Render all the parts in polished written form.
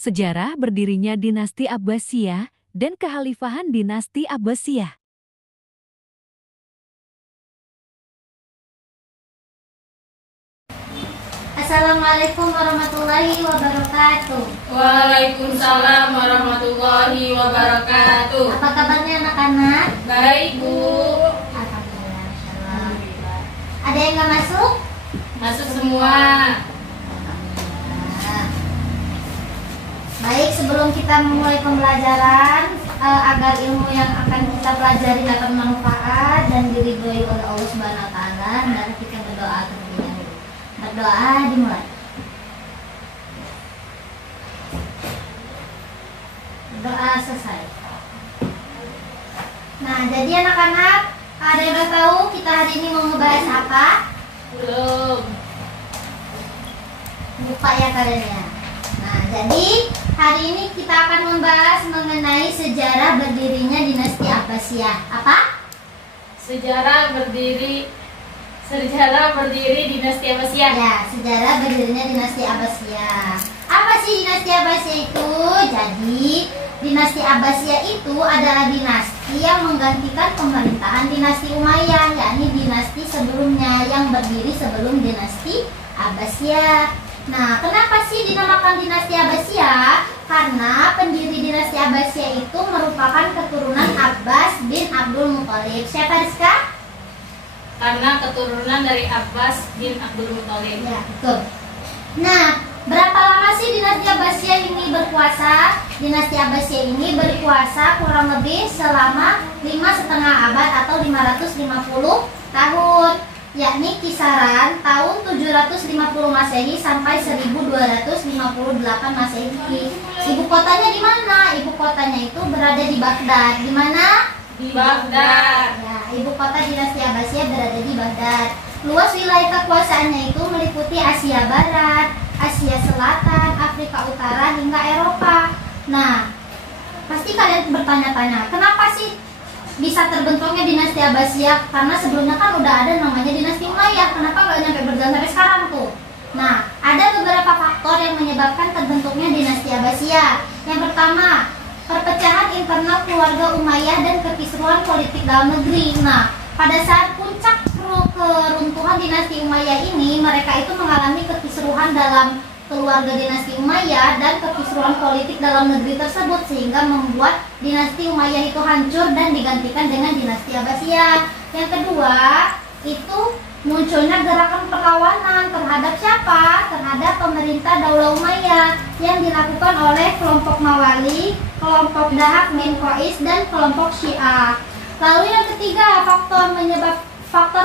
Sejarah berdirinya dinasti Abbasiyah dan kekhalifahan dinasti Abbasiyah. Assalamualaikum warahmatullahi wabarakatuh. Waalaikumsalam warahmatullahi wabarakatuh. Apa kabarnya anak-anak? Baik, Bu. Alhamdulillah. Alhamdulillah. Ada yang nggak masuk? Masuk semua. Baik, sebelum kita memulai pembelajaran, agar ilmu yang akan kita pelajari dapat bermanfaat dan diridhoi oleh Allah Subhanahu wa taala, mari kita berdoa terlebih dahulu. Berdoa dimulai. Doa selesai. Nah, jadi anak-anak, ada yang udah tahu kita hari ini mau ngebahas apa? Belum. Lupa ya kalian. Nah, jadi hari ini kita akan membahas mengenai sejarah berdirinya dinasti Abbasiyah. Apa? Sejarah berdiri dinasti Abbasiyah. Ya, sejarah berdirinya dinasti Abbasiyah. Apa sih dinasti Abbasiyah itu? Jadi, dinasti Abbasiyah itu adalah dinasti yang menggantikan pemerintahan dinasti Umayyah, yakni dinasti sebelumnya yang berdiri sebelum dinasti Abbasiyah. Nah, kenapa sih dinamakan dinasti Abbasiyah? Karena pendiri dinasti Abbasiyah itu merupakan keturunan Abbas bin Abdul Muthalib. Siapa, Rizka? Karena keturunan dari Abbas bin Abdul Muthalib. Ya, betul. Nah, berapa lama sih dinasti Abbasiyah ini berkuasa? Dinasti Abbasiyah ini berkuasa kurang lebih selama 5,5 abad atau 550 tahun, yakni kisaran tahun 750 Masehi sampai 1258 Masehi. Ibu kotanya di mana? Ibu kotanya itu berada di Baghdad. Di mana? Di Baghdad. Ya, ibu kota dinasti Abbasiyah berada di Baghdad. Luas wilayah kekuasaannya itu meliputi Asia Barat, Asia Selatan, Afrika Utara hingga Eropa. Nah, pasti kalian bertanya-tanya, kenapa sih bisa terbentuknya dinasti Abbasiyah? Karena sebelumnya kan udah ada namanya dinasti Umayyah. Kenapa nggak nyampe berjalan sampai sekarang tuh? Nah, ada beberapa faktor yang menyebabkan terbentuknya dinasti Abbasiyah. Yang pertama, perpecahan internal keluarga Umayyah dan kekisruhan politik dalam negeri. Nah, pada saat puncak keruntuhan dinasti Umayyah ini, mereka itu mengalami kekisruhan dalam keluarga dinasti Umayyah dan kekisruhan politik dalam negeri tersebut, sehingga membuat dinasti Umayyah itu hancur dan digantikan dengan dinasti Abbasiyah. Yang kedua, itu munculnya gerakan perlawanan terhadap siapa? Terhadap pemerintah Daulah Umayyah yang dilakukan oleh kelompok Mawali, kelompok Dahak bin Qais dan kelompok Syiah. Lalu yang ketiga, faktor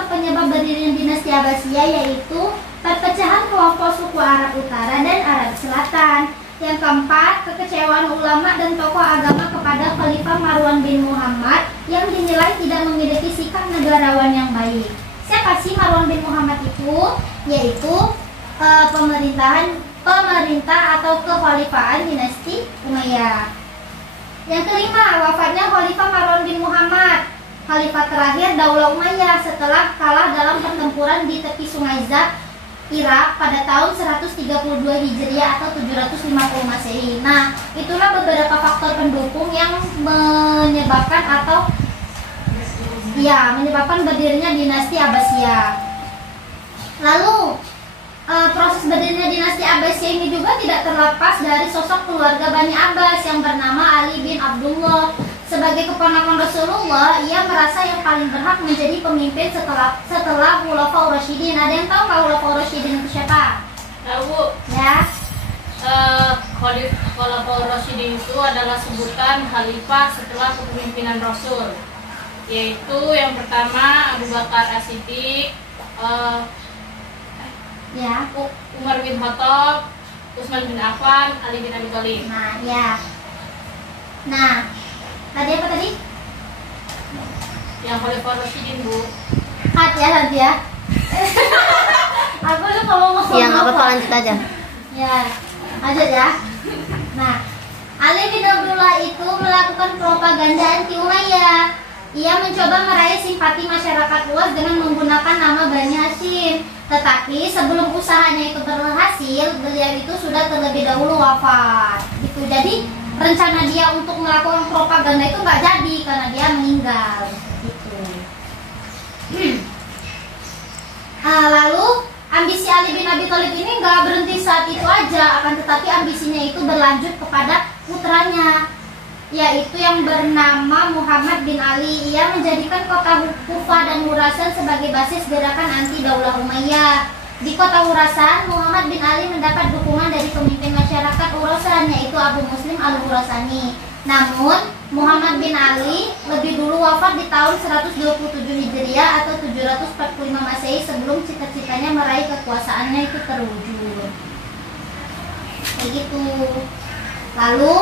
penyebab berdirinya dinasti Abbasiyah yaitu perpecahan kelompok suku Arab Utara dan Arab Selatan. Yang keempat, kekecewaan ulama dan tokoh agama kepada Khalifah Marwan bin Muhammad yang dinilai tidak memiliki sikap negarawan yang baik. Siapa sih Marwan bin Muhammad itu? Yaitu pemerintah atau kekhalifahan dinasti Umayyah. Yang kelima, wafatnya Khalifah Marwan bin Muhammad, khalifah terakhir Daulah Umayyah setelah kalah dalam pertempuran di tepi Sungai Zat, Irak pada tahun 132 Hijriah atau 750 Masehi. Nah, itulah beberapa faktor pendukung yang menyebabkan berdirinya dinasti Abbasiyah. Lalu, proses berdirinya dinasti Abbasiyah ini juga tidak terlepas dari sosok keluarga Bani Abbas yang bernama Ali bin Abdullah. Sebagai keponakan Rasulullah, ia merasa yang paling berhak menjadi pemimpin setelah Khulafaur Rasyidin. Ada yang tahu nggak Khulafaur Rasyidin itu siapa? Tahu. Ya. Khulafaur Rasyidin itu adalah sebutan khalifah setelah kepemimpinan Rasul, yaitu yang pertama Abu Bakar As-Siddiq, Umar bin Khattab, Utsman bin Affan, Ali bin Abi Thalib. Nah, tadi apa tadi? Yang Khalifah Rasyidin, Bu. Nanti ya. Aku tuh ngomong. Ya, nggak apa-apa, lanjut aja. Ya, lanjut ya. Nah, Ali bin Abdullah itu melakukan propaganda anti Umayyah. Ia mencoba meraih simpati masyarakat luas dengan menggunakan nama Bani Hashim. Tetapi sebelum usahanya itu berhasil, beliau itu sudah terlebih dahulu wafat. Gitu. Jadi rencana dia untuk melakukan propaganda itu nggak jadi karena dia meninggal. Gitu. Lalu ambisi Ali bin Abi Thalib ini nggak berhenti saat itu aja, akan tetapi ambisinya itu berlanjut kepada putranya, yaitu yang bernama Muhammad bin Ali. Ia menjadikan kota Kufah dan Khurasan sebagai basis gerakan anti Daulah Umayyah. Di kota Khurasan, Muhammad bin Ali mendapat dukungan dari pemimpin masyarakat Khurasan, yaitu Abu Muslim al-Khurasani. Namun, Muhammad bin Ali lebih dulu wafat di tahun 127 Hijriah atau 745 Masehi sebelum cita-citanya meraih kekuasaannya itu terwujud. Kayak gitu. Lalu,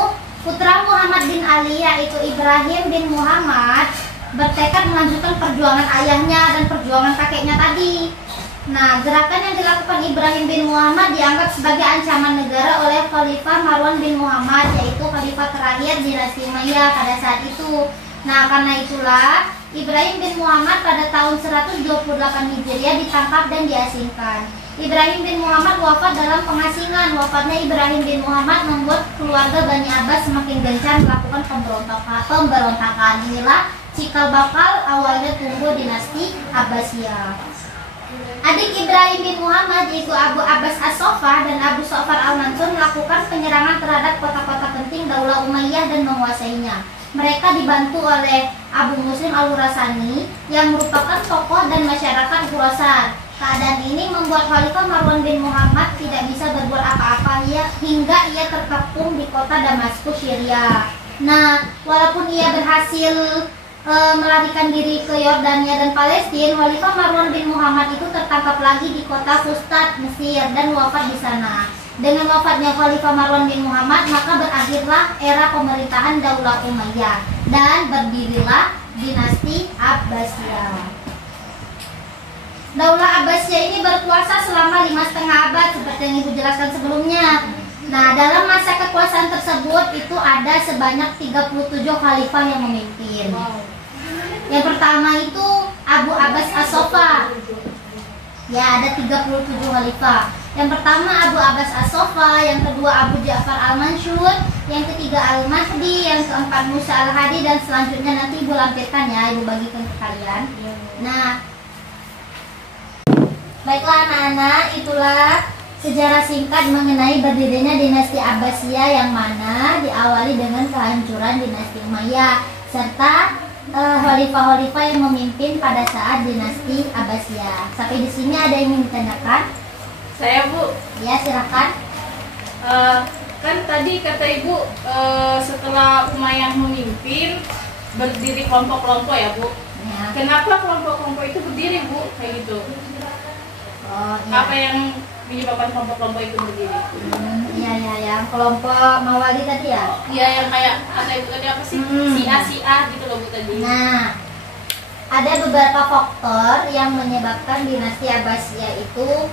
putra Muhammad bin Ali yaitu Ibrahim bin Muhammad bertekad melanjutkan perjuangan ayahnya dan perjuangan kakeknya tadi. Nah, gerakan yang dilakukan Ibrahim bin Muhammad dianggap sebagai ancaman negara oleh Khalifah Marwan bin Muhammad, yaitu khalifah terakhir dinasti Umayyah pada saat itu. Nah, karena itulah Ibrahim bin Muhammad pada tahun 128 Hijriah ditangkap dan diasingkan. Ibrahim bin Muhammad wafat dalam pengasingan. Wafatnya Ibrahim bin Muhammad membuat keluarga Bani Abbas semakin gencar melakukan pemberontakan. Inilah cikal bakal awalnya tumbuh dinasti Abbasiyah. Adik Ibrahim bin Muhammad yaitu Abu Abbas As-Soffah dan Abu Sa'far Al-Mansur melakukan penyerangan terhadap kota-kota penting Daulah Umayyah dan menguasainya. Mereka dibantu oleh Abu Muslim Al-Khurasani yang merupakan tokoh dan masyarakat Khurasan. Keadaan ini membuat Khalifah Marwan bin Muhammad tidak bisa berbuat apa-apa hingga ia terkepung di kota Damaskus, Syria. Nah, walaupun ia berhasil melarikan diri ke Yordania dan Palestina, Khalifah Marwan bin Muhammad itu tertangkap lagi di kota Fustat, Mesir dan wafat di sana. Dengan wafatnya Khalifah Marwan bin Muhammad, maka berakhirlah era pemerintahan Daulah Umayyah dan berdirilah dinasti Abbasiyah. Daulah Abbasiyah ini berkuasa selama 5,5 abad seperti yang Ibu jelaskan sebelumnya. Nah, dalam masa kekuasaan tersebut itu ada sebanyak 37 khalifah yang memimpin. Yang pertama itu Abu Abbas As-Soffah. Ya, ada 37 khalifah. Yang pertama Abu Abbas As-Soffah, yang kedua Abu Ja'far Al-Mansur, yang ketiga Al-Mahdi, yang keempat Musa Al-Hadi, dan selanjutnya nanti Ibu lampirkan ya, Ibu bagikan ke kalian. Nah, baiklah anak-anak, itulah sejarah singkat mengenai berdirinya dinasti Abbasiyah yang mana diawali dengan kehancuran dinasti Umayyah serta khalifah-khalifah yang memimpin pada saat dinasti Abbasiyah. Sampai di sini ada yang ingin ditanyakan? Saya, Bu. Ya, silakan. Kan tadi kata Ibu setelah Umayyah memimpin berdiri kelompok-kelompok ya, Bu. Ya. Kenapa kelompok-kelompok itu berdiri, Bu? Kayak gitu. Oh, ya. Apa yang menyebabkan kelompok-kelompok itu berdiri? Yang kelompok Mawali tadi ya? Iya, yang kayak kata Ibu tadi apa sih? Si A gitu loh, Bu, tadi. Nah, ada beberapa faktor yang menyebabkan dinasti Abbasiyah itu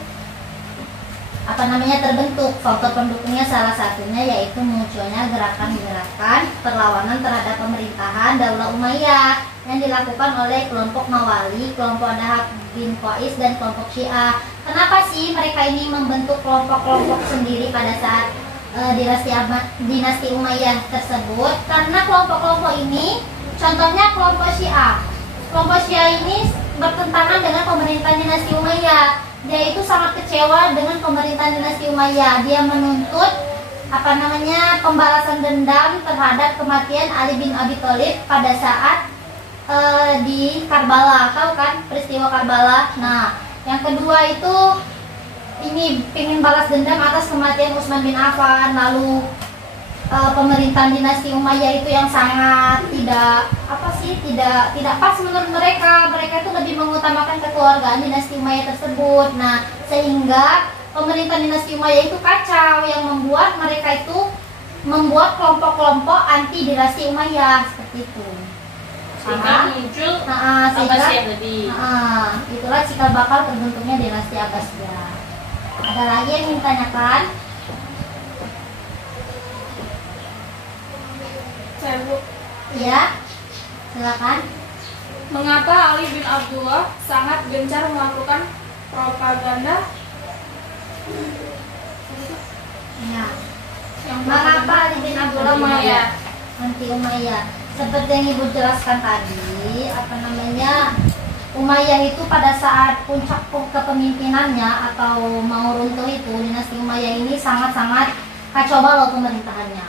terbentuk. Faktor pendukungnya salah satunya yaitu munculnya gerakan-gerakan perlawanan terhadap pemerintahan Daulah Umayyah yang dilakukan oleh kelompok Mawali, kelompok Dahab bin Qais, dan kelompok Syiah. Kenapa sih mereka ini membentuk kelompok-kelompok sendiri pada saat dinasti Umayyah tersebut? Karena kelompok-kelompok ini, contohnya kelompok Syiah. Kelompok Syiah ini bertentangan dengan pemerintahan dinasti Umayyah. Dia itu sangat kecewa dengan pemerintahan dinasti Umayyah. Dia menuntut pembalasan dendam terhadap kematian Ali bin Abi Thalib pada saat di Karbala. Tahu kan peristiwa Karbala? Nah, yang kedua itu ini ingin balas dendam atas kematian Utsman bin Affan. Lalu pemerintahan dinasti Umayyah itu yang sangat tidak pas menurut mereka. Mereka itu lebih mengutamakan kekeluargaan dinasti Umayyah tersebut. Nah, sehingga pemerintahan dinasti Umayyah itu kacau, yang membuat mereka itu membuat kelompok-kelompok anti dinasti Umayyah seperti itu. Sehingga muncul Abbasiyah tadi. Itulah cikal bakal terbentuknya dinasti Abbasiyah. Ada lagi yang ingin ditanyakan? Saya, Bu. Ya, silakan. Mengapa Ali bin Abdullah sangat gencar melakukan propaganda Ya. yang Mengapa Ali bin Abi Thalib Umayyah? anti Umayyah? Seperti yang Ibu jelaskan tadi, Umayyah itu pada saat puncak kepemimpinannya atau mau runtuh itu, dinasti Umayyah ini sangat-sangat kacau balau pemerintahannya.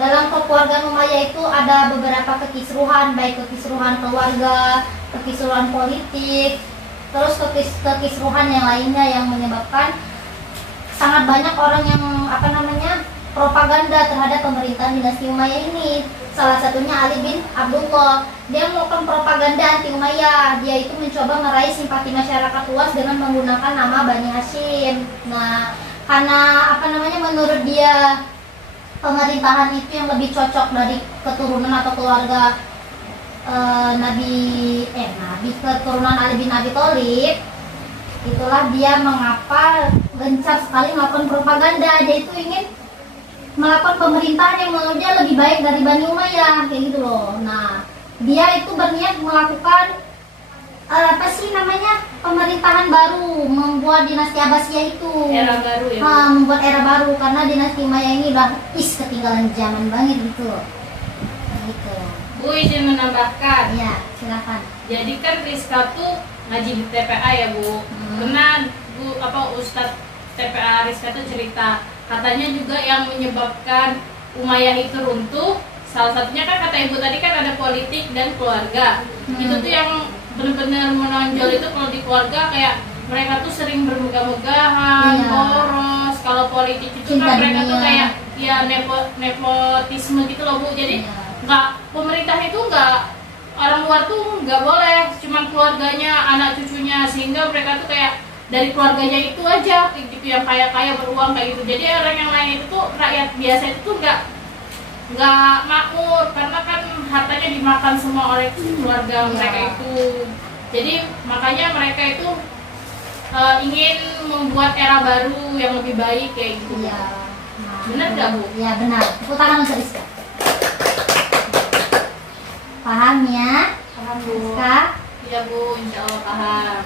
Dalam kekeluargaan Umayyah itu ada beberapa kekisruhan, baik kekisruhan keluarga, kekisruhan politik, terus kekisruhan yang lainnya yang menyebabkan sangat banyak orang yang propaganda terhadap pemerintahan dinasti Umayyah ini. Salah satunya Ali bin Abdullah. Dia melakukan propaganda anti Umayyah. Dia itu mencoba meraih simpati masyarakat luas dengan menggunakan nama Bani Hashim. Nah, karena menurut dia pemerintahan itu yang lebih cocok dari keturunan atau keluarga keturunan Ali bin Abi Thalib. Itulah dia mengapa gencar sekali melakukan propaganda. Dia itu ingin melakukan pemerintahan yang menurut dia lebih baik dari Bani Umayyah, kayak gitu loh. Nah, dia itu berniat melakukan pemerintahan baru, membuat dinasti Abbasiyah itu era baru ya, membuat era baru, karena dinasti Umayyah ini udah ketinggalan zaman banget gitu. Gitu. Bu izin menambahkan. Ya, silakan. Jadi kan Rizka tuh ngaji di TPA ya Bu. Karena Ustadz TPA Rizka tuh cerita, katanya juga yang menyebabkan Umayyah itu runtuh, salah satunya kan kata Ibu tadi kan ada politik dan keluarga. Itu tuh yang benar-benar menonjol itu kalau di keluarga kayak mereka tuh sering bermegah-megahan, boros. Kalau politik itu kan mereka tuh kayak ya nepotisme gitu loh Bu. Jadi pemerintah itu orang luar tuh nggak boleh, cuman keluarganya, anak cucunya, sehingga mereka tuh kayak dari keluarganya itu aja kayak gitu, yang kaya beruang kayak gitu. Jadi orang yang lain itu tuh rakyat biasa itu tuh nggak makmur, karena kan hartanya dimakan semua oleh keluarga mereka itu. Jadi makanya mereka itu ingin membuat era baru yang lebih baik kayak gitu. Benar nggak Bu? Ya benar. Tepuk tangan untuk Rizka. Paham ya? Paham Bu. Rizka? Iya Bu, insya Allah paham.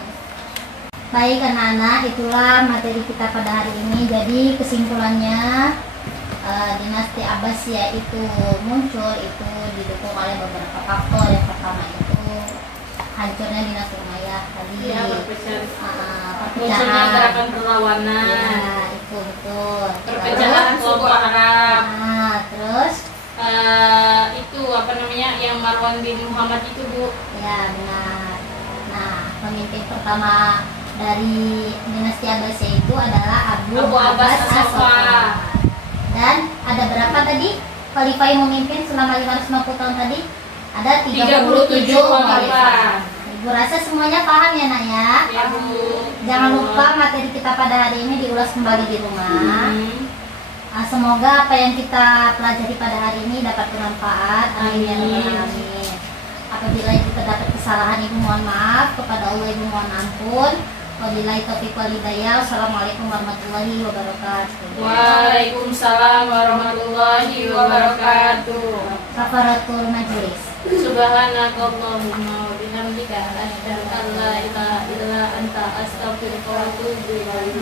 Baik anak-anak, itulah materi kita pada hari ini. Jadi kesimpulannya, dinasti Abbasiyah itu muncul itu didukung oleh beberapa faktor. Yang pertama itu hancurnya dinasti Umayyah tadi, munculnya gerakan perlawanan, ya, itu betul. perpecahan kelompok Arab. Terus itu yang Marwan bin Muhammad itu Bu. Ya benar. Nah, pemimpin pertama dari dinasti Abbasiyah itu adalah Abu Abbas As-Saffah. Dan ada berapa tadi khalifah yang memimpin selama 550 tahun tadi? Ada 37 khalifah. Ibu rasa semuanya paham ya nak ya? Ya Bu. Jangan lupa materi kita pada hari ini diulas kembali di rumah. Semoga apa yang kita pelajari pada hari ini dapat bermanfaat. Amin ya rabbal alamin. Apabila ibu terdapat kesalahan, ibu mohon maaf. Kepada Allah ibu mohon ampun. Wabillahi taufiq wal hidayah. Wassalamualaikum warahmatullahi wabarakatuh. Waalaikumsalam warahmatullahi wabarakatuh. Kafaratul majlis. Subhanakallahumma wa bihamdika asyhadu an la ilaha illa anta astaghfiruka wa atubu ilaik.